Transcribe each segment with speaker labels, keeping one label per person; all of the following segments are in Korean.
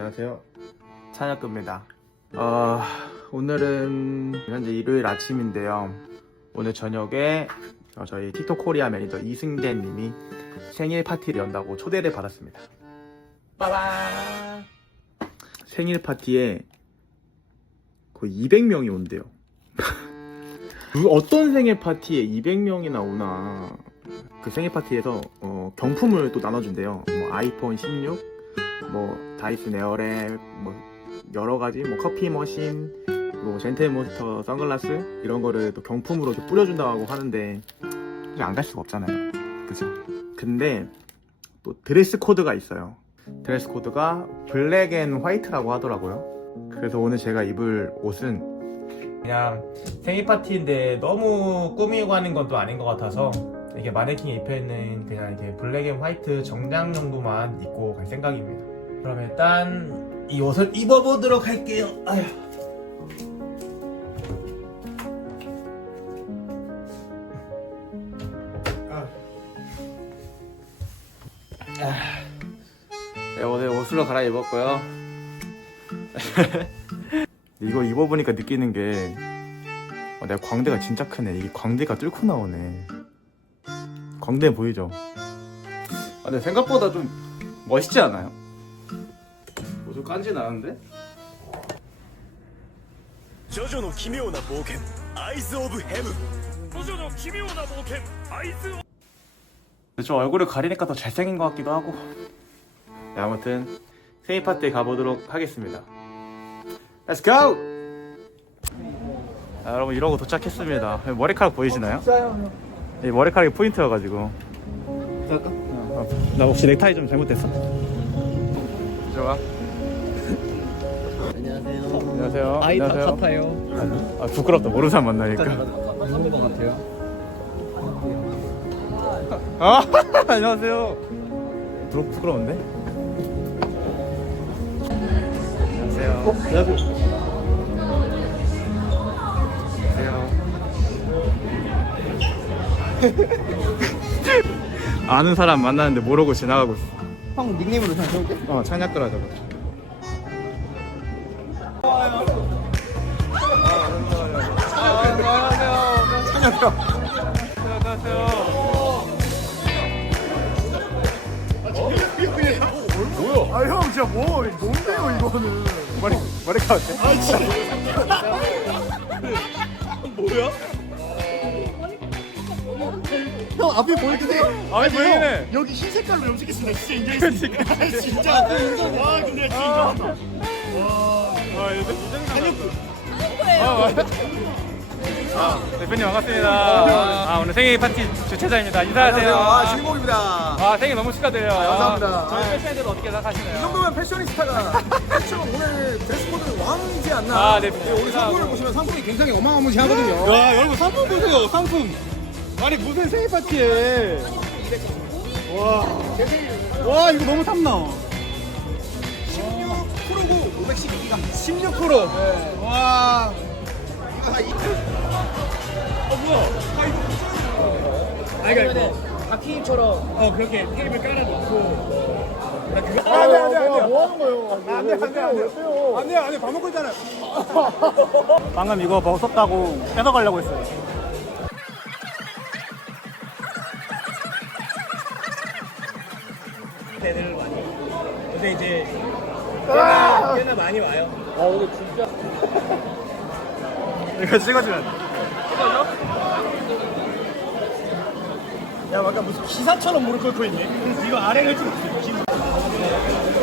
Speaker 1: 안녕하세요. 찬혁입니다. 어, 오늘은 현재 일요일 아침인데요. 오늘 저녁에 어, 저희 틱톡 코리아 매니저 이승재 님이 생일 파티를 연다고 초대를 받았습니다. 빠밤! 생일 파티에 거의 200명이 온대요. 그 어떤 생일 파티에 200명이나 오나. 그 생일 파티에서 어, 경품을 또 나눠준대요. 뭐 아이폰 16, 뭐 다이슨 에어랩, 뭐 여러 가지, 뭐 커피 머신, 뭐 젠틀 몬스터 선글라스 이런 거를 또 경품으로 이렇게 뿌려준다고 하는데 안 갈 수가 없잖아요. 그죠? 근데 또 드레스 코드가 있어요. 드레스 코드가 블랙 앤 화이트라고 하더라고요. 그래서 오늘 제가 입을 옷은 그냥 생일 파티인데 너무 꾸미고 하는 건 또 아닌 것 같아서 이게 마네킹에 입혀 있는 그냥 이렇게 블랙 앤 화이트 정장 정도만 입고 갈 생각입니다. 그럼 일단 이 옷을 입어보도록 할게요. 아휴. 아. 네, 오늘 옷으로 갈아입었고요. 이거 입어보니까 느끼는 게 어, 내가 광대가 진짜 크네. 이게 광대가 뚫고 나오네. 광대 보이죠? 아, 근데 생각보다 좀 멋있지 않아요? 뭐 좀 깐지 나는데?
Speaker 2: ジョジョの奇妙な冒険アイズ・オブ・ヘブン
Speaker 3: ジョジョの奇妙な冒険アイズを
Speaker 1: 좀 얼굴을 가리니까 더 잘생긴 것 같기도 하고. 네, 아무튼 생일 파티에 가보도록 하겠습니다. Let's go! 아, 여러분 이러고 도착했습니다. 머리카락 보이시나요? 이 머리카락이 포인트여가지고. 어, 나 혹시 넥타이 좀 잘못됐어? 좋아.
Speaker 4: 안녕하세요.
Speaker 1: 안녕하세요.
Speaker 4: 아이 다
Speaker 1: 안녕하세요.
Speaker 4: 같아요.
Speaker 1: 아, 부끄럽다. 모르는 사람 만나니까.
Speaker 4: 같아요?
Speaker 1: 아, 안녕하세요. 부끄, 부끄러운데? 안녕하세요.
Speaker 4: 어, 안녕하세요.
Speaker 1: 아는 사람 만나는데 모르고 지나가고 있어.
Speaker 4: 형 닉네임으로 그냥 적을게.
Speaker 1: 어, 찬약들 하 자고.
Speaker 2: 아형 진짜 뭐 뭔데요 이거는?
Speaker 1: 머리, 머리카락 어때?
Speaker 2: 아 진짜. 형 앞에 해
Speaker 1: 아,
Speaker 2: 아니,
Speaker 1: 보이네.
Speaker 2: 형, 여기 흰 색깔로 염색했습니다 진짜. 인정했습니다 아 진짜. 와 근데 진짜.
Speaker 1: 아, 요즘 이정도 아, 맞아. 아, 대표님 반갑습니다. 아, 오늘 생일 파티 주최자입니다. 인사하세요.
Speaker 2: 아 주인공입니다
Speaker 1: 아, 생일 너무 축하드려요.
Speaker 2: 감사합니다.
Speaker 1: 저희
Speaker 2: 아.
Speaker 1: 패션에도 어떻게
Speaker 2: 이
Speaker 1: 생각하시나요?
Speaker 2: 정도면 패셔니스타가 패션 오늘 드레스 코드 왕이지 않나
Speaker 1: 아, 네.
Speaker 2: 오늘 상품을 보시면 상품이 굉장히 어마어마하거든요
Speaker 1: 와, 여러분 상품 보세요. 상품. 아니, 무슨 생일 파티에. 와. 와, 이거 너무 탐나.
Speaker 2: 16%고 512기가
Speaker 1: 16%. 와.
Speaker 2: 이거 다 이-
Speaker 4: 그러면은 바퀴처럼
Speaker 1: 어, 그렇게 테이블 깔아놓고.
Speaker 2: 안돼 안돼 안돼 뭐 하는 거예요 안돼 안돼 안돼 안돼 안돼 밥 먹고 있잖아요
Speaker 1: 방금 이거 먹었다고 뺏어가려고 했어요.
Speaker 4: 애들 많이. 근데 이제 꽤나, 꽤나 많이 와요. 아 오늘 진짜.
Speaker 1: 이거 찍어주면.
Speaker 2: 야 약간 무슨 기사처럼 무릎 꿇고 있네 이거 아래를 찍고 있어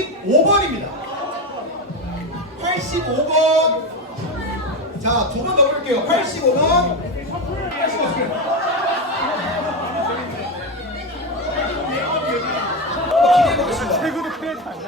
Speaker 2: 85번입니다. 85번. 자, 두 번 더 볼게요. 85번. 85번. 기대해보겠습니다. 최고로 크게 다냐?